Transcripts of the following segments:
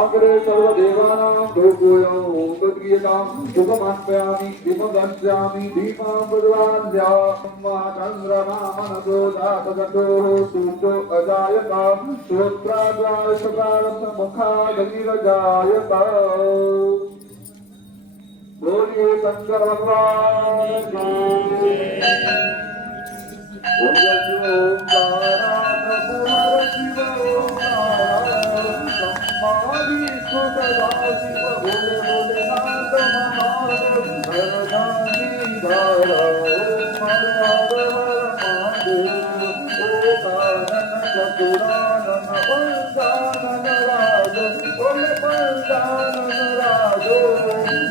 Agro सर्वदेवानां भूभूयं तद्गीतां सुखमाप्यामि विमगस्यामि धीमां प्रज्वाल्यां चन्द्रमा मनसो जातगतोः सूर्यो अजायत श्रोत्राद्वारसकालं मुखादनिरजायत बोलिए शंकर भगवान की ओम ओंकारा प्रभु हर शिव समाधि सदा शिव भोले भोलेनाथ महादेव हर गांधी धारा ओम हर हर महादेव ओ कानन चतुरानन पंचानन राज ओले पंचानन राजो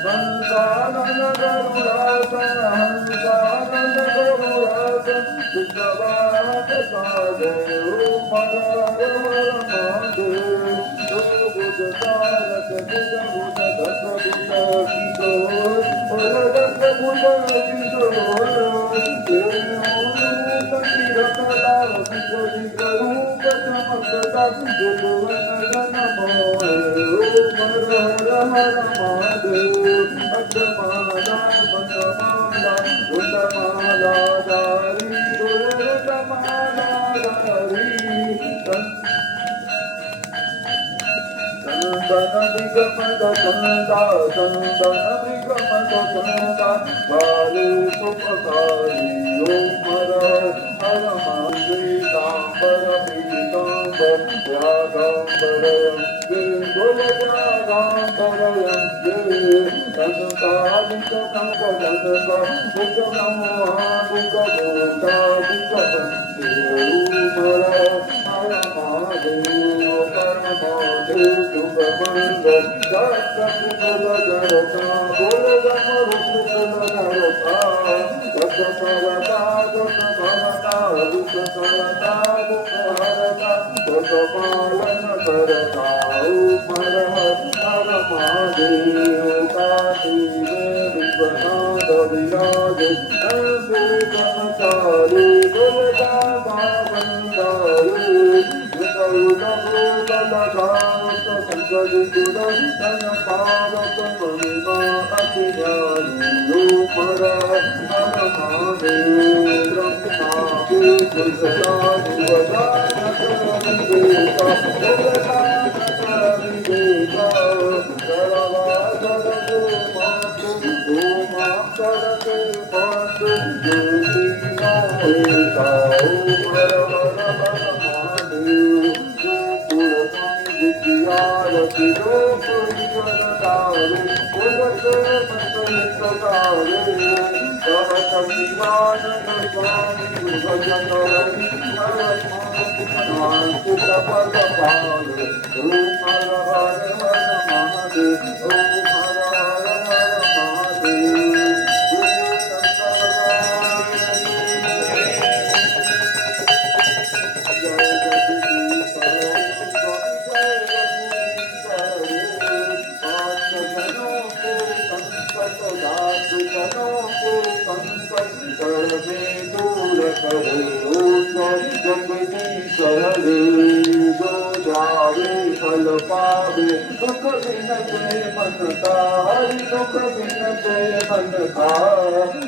हंसानन गरुड़ासन हंसानन गरुड़ासन सुखवात साधे ओम हर हर महादेव तारक भुज भुज दस भुज किशोर हर दस भुज किशोर रूप चमकता भुवन मोह हर हर हर महादेव अजमाला बंदमाला उतमाला दारी उतमाला दारी चंदन निगमद चंदा चंदन निगमद चंदा बाले सुपकारी ओम हर हर महादेवांबर पीतांबर त्यागंबर यंगे गोल त्यागंबर यंगे संतानिक संपदनक भुज नमोहानिक भूतानिक वंदे ओम हर हर महादेव परमदेव सुखमंगल सत्संग जड़ता बोल गम रुक जड़ता सत करता दुख भरता दुख करता दुख हरता सत पालन करता हर हर महादेव काशी में विश्वनाथ विराज ऐसे कर्मचारी दुर्गा बंदारी फल पावे दुख बिन पे मन का हरि दुख बिन पे मन का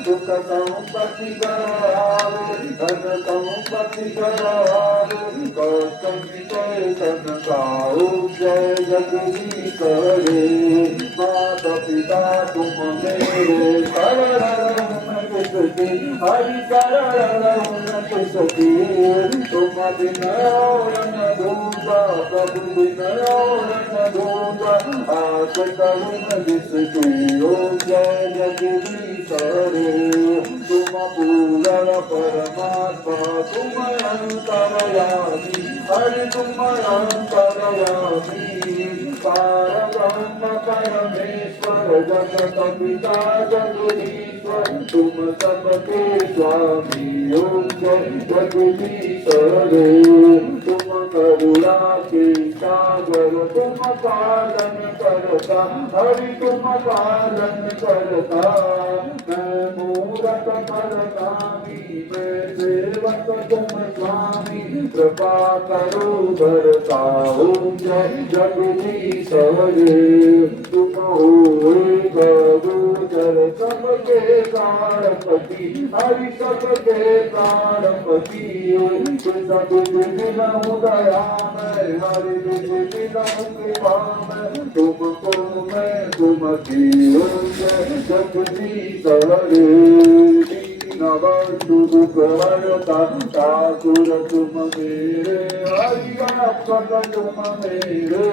दुख संपत्ति गवावे धन संपत्ति गवावे गौतम चैतन काऊ जय जगदीश करे माता पिता तुम मेरे शरण किसकी हरि शरण किसकी तुम बिन और न दूजा प्रभु बिन और न दूजा आस करुण जिसकी ओम जय जगदीश हरे तुम पूर्ण परमात्मा तुम अंतर्यामी हरि तुम अंतर्यामी पार ब्रह्म परमेश्वर जगत पिता जगदीश्वर तुम सबके स्वामी ओम जय जगदीश हरे तुम करुणा के सागर तुम पालन करता हरि तुम पालन करता मैं मूरत परगामी में सेवक तुम स्वामी, कृपा करो भरता हूँ जय जगदीश हरे। तुम हुए गुजर सबके प्राणपति, हरि सबके प्राणपति। सब बिनहु दया मैं, हरि बिनहु कृपा मैं, तुमको मैं सुमति हूँ जय जगदीश हरे। नवसु दुःखहरता ठाकुर तुम मेरे, हरियापन तुम मेरे।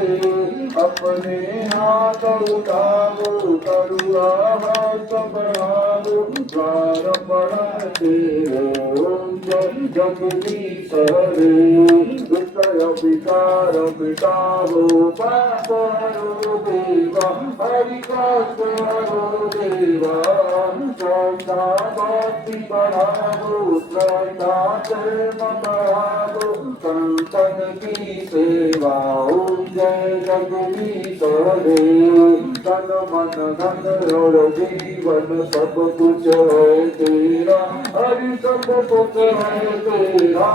अपने हाथ उठाओ करुणा हाथ बढ़ाओ, द्वार बढ़ाते हो जय जगदीश हरे। विषय विकार मिटाओ पाप हरो देवा, हरि कष्ट हरो देवा। श्रद्धा भक्ति बढ़ाओ, श्रद्धा धर्म बढ़ाओ, संतन की सेवा हो जय जगदीश हरे। तन मन धन और जीवन सब कुछ है तेरा, हरि सब कुछ है तेरा।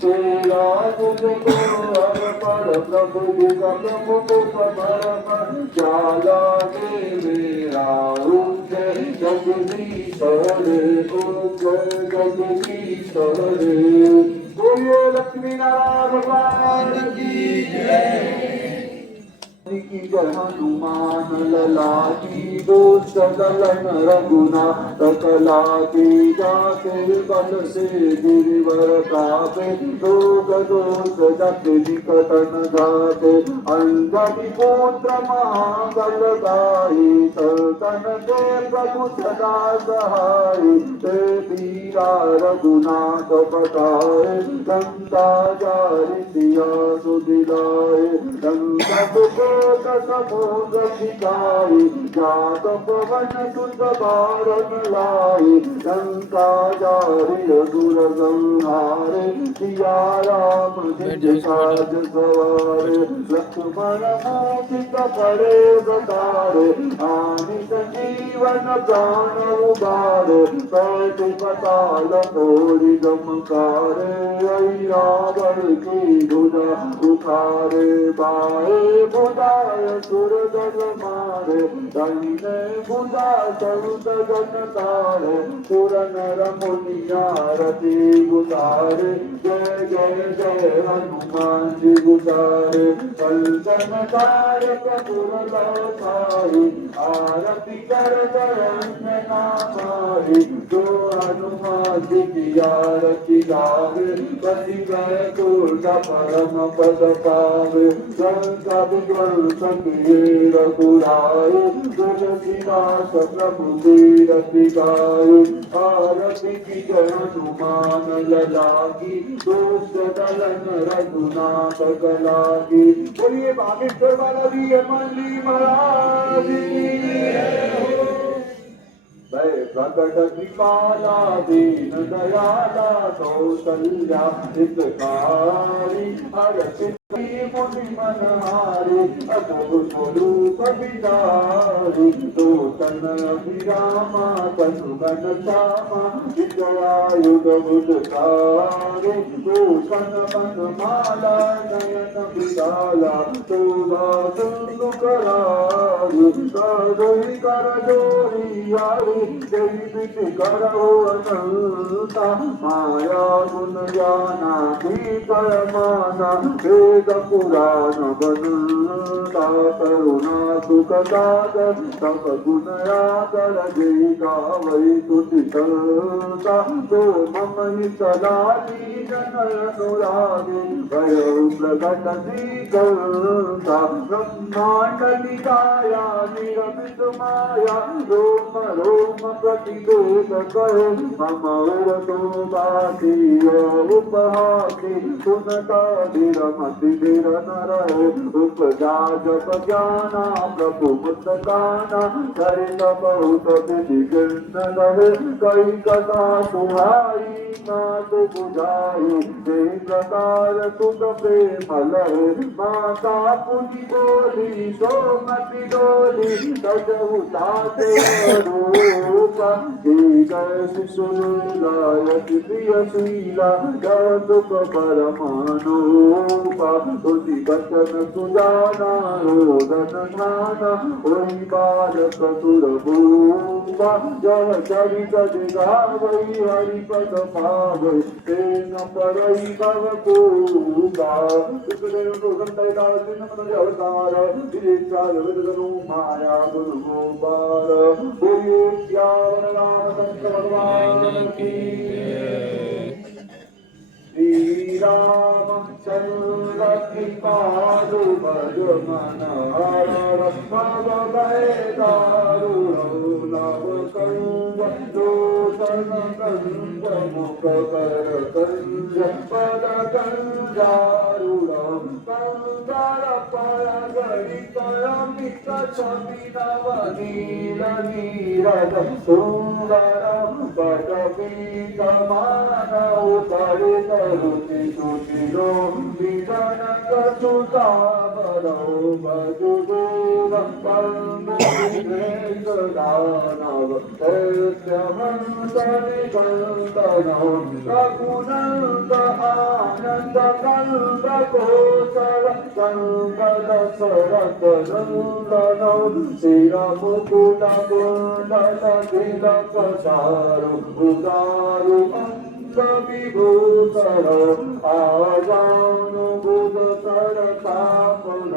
तेरा तुझको अर्पण प्रभु जी का, प्रभु को समर्पण क्या लागे मेरा हो जय जगदीश हरे। ओ जय जगदीश हरे। बोलिए लक्ष्मी नारायण भगवान की जय। की जय हनुमान लला की, दोष दलन रघुनाथ कला की। जाते बल से गिरिवर प्रापे, रोग दोष जग निकटन घाते। अंजनी पुत्र महाबल गाई, तन के प्रभु सदा सहाय। ते पीरा रघुनाथ बताए, लंका जारि सिया सुदिलाए। लंका समुद्र सिखाई, जात पवन सुत बारन लाई। लंका जारि असुर संहारे, सिया राम निज काज सवारे। लक्ष्मण मूषिक पड़े बतारे, आनि संजीवन प्राण उबारे। पैठ पताल तोरि गमकारे, रावण की भुजा उखारे। बाए बुदाय सुरदल मारे, दाहिने बुदा सरुद जन तारे। सुर नर मुनिया रति गुसारे, जय जय जय हनुमान जी गुसारे। कंचन कारक पुर लौटाई, आरती कर जय नामारी। जो हनुमान जी की आरती गावे, कति वैकुंठ परम पद पावे। लंका विध्वंस किए रघुराई, तुलसीदास प्रभु की रति गाई। आरती की जय हनुमान लला की, दोष दलन रघुनाथ कला की। बोलिए बागेश्वर बालाजी हनुमान महाराज की। भय प्रकट कृपाला दीन दयाला, कौसल्या हितकारी। हरषि मुनि मनहारी, अतुल स्वरूप विदारी। लोचन अभिरामा तनुगन श्यामा, विजयायुध बुधकारे। भूषण मनमाला नयन विशाला, शोभा सुन्दुकरारी। करुणी कर जोरी आई, जय विधि करो अनंता। माया गुण ज्ञाना भीतर माना, वेद पुराण बनता। करुणा सुख सागर सब गुण आदर, जय गावै तुझि संता। तो मम हित लागी जन अनुरागी, भयउ प्रगट श्रीगंता। ब्रह्मांड निकाया निरमित माया, रोम रोम प्रतिवेद कहे। मम तो बासी उपहासी, सुनता धीरमति धीर न रहे। उपजा जप ज्ञाना प्रभु मुद गाना, चरित बहुत विधि कृष्ण रहे। कई कथा सुहाई मात बुझाई, जय प्रकार सुख प्रेम लहे। माता पुनि बोली सोमति डोली तजहु तात रूप शिशुलायति प्रिय शीला दुख परमानूपा तुझी बचन सुजाना रोदन ठाना वही बालक सुरभूपा जल चरित गावई हरिपद पावई तेन परई भव पूपा सुखदेव गोगंतय दासिन मन अवतार विचार विदनु माया गुरु गोपाल बोलिए श्याम रामचंद्र भगवान की श्री रामचंद्र कृपालु भज मन हर भव भय दारुण नव कंज लोचन कंज मुख कर कंज पद कंजारुण कंजर पर गणित अमित छवि नव नील नीरज सुंदर पद बीज मानव तरित रुचि सुचिरो विजन कछुतावरो भजुदेव कर्म दानव सत्यवंतनि कंदनो रघुनंद आनंद कंद कोसर कंद दशरथ नंदनो शिर मुकुट कुंडल तिलक चारु उदारु विभूषण आजानुबुध तर तापन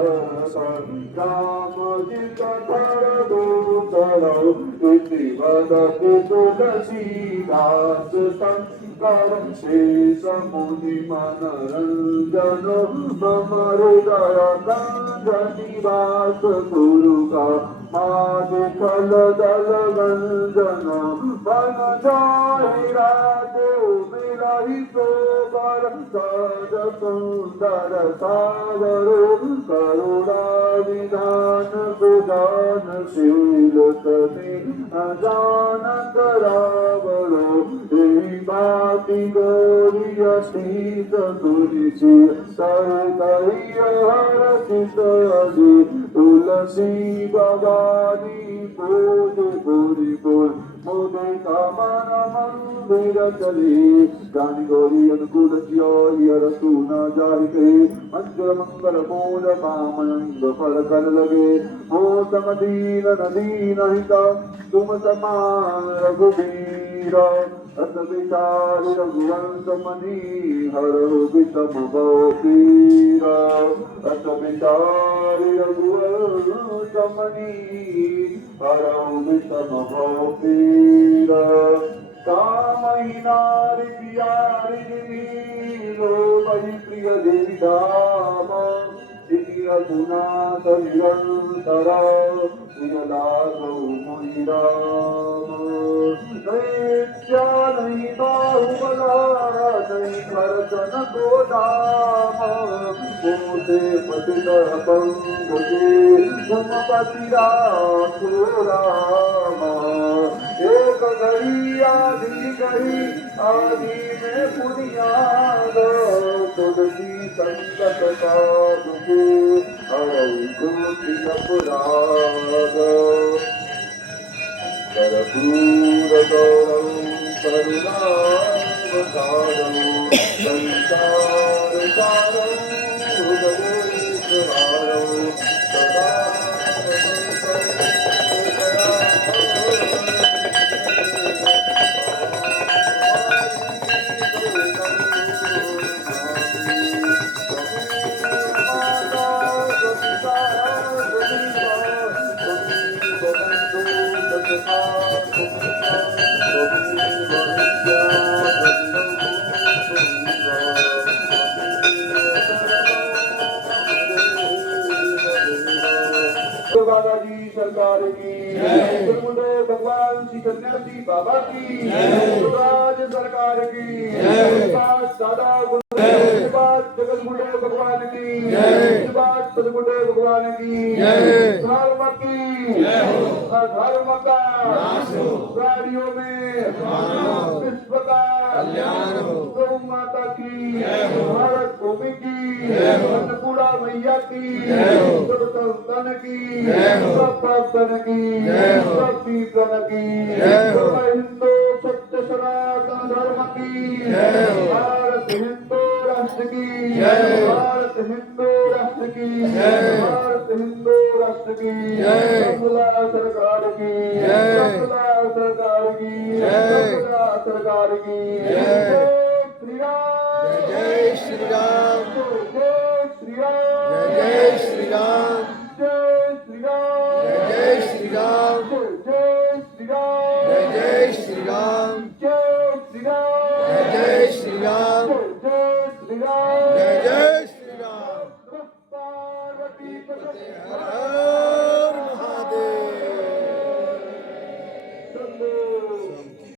संग्राम जित कर दूषण इति वदति तुलसीदास शंकर शेष मुनि मनरंजन मम हृदय कंज निवास गुरुका माधु खल दल गंजन मन जाहि राजो मिलहितो बर सज सुंदर सावरो करुणा विधान सुदान शील सती अजान करावरो भाति गौरी शीत तुलसी सहित हरसित अली तुलसी भवानी पूज पूरी पूज मोदे कामन मंदिर चली गानी गौरी अनुकूल जियर तू न जाहिते मंगल मंगल मूल कामयंग फल कर लगे हो तम दीन नदीन हिता तुम समान रघुबीर अत विचार रघुवंश मनी हर विषम पीर अत विचार रघुवंश मनी हर विषम पीर कामहि नारि प्यारि लो मयि प्रिय देवी धाम श्री रघुनाथ निरंतर श्रीदासो मुनि राम दैत्या नहीं बाहुबला नहीं खर्चन को दाम मोते पतित पंकजे तुम पति राखो राम एक घड़ी आदि में पुनियाद तुलसी संकट का दुखे हरई कोटि अपराध कर्पूर गौरव करुणावतारं संसार सारं भुजगेश्वरं सदा दादाजी सरकार की जय, भगवान श्री सन्यासी बाबा की राज सरकार की दादा जगत गुडे भगवान की सदगुडे भगवान की धर्म की धर्म का गाड़ियों में विश्व का गौ माता की भारत भूमि की अन्नपूर्णा दुर्गा मैया की जय हो। सब संतन की जय हो। सब भक्तन की जय हो। सब दीपन की जय हो। हिंदू सत्य सनातन धर्म की जय हो। भारत हिंदू राष्ट्र की जय हो। भारत हिंदू राष्ट्र की जय हो। भारत हिंदू राष्ट्र की जय। बांग्ला सरकार की जय। बांग्ला सरकार की जय। बांग्ला सरकार की जय। श्री राम जय श्री राम। जय श्री राम जय श्री राम। जय श्री राम जय श्री राम। जय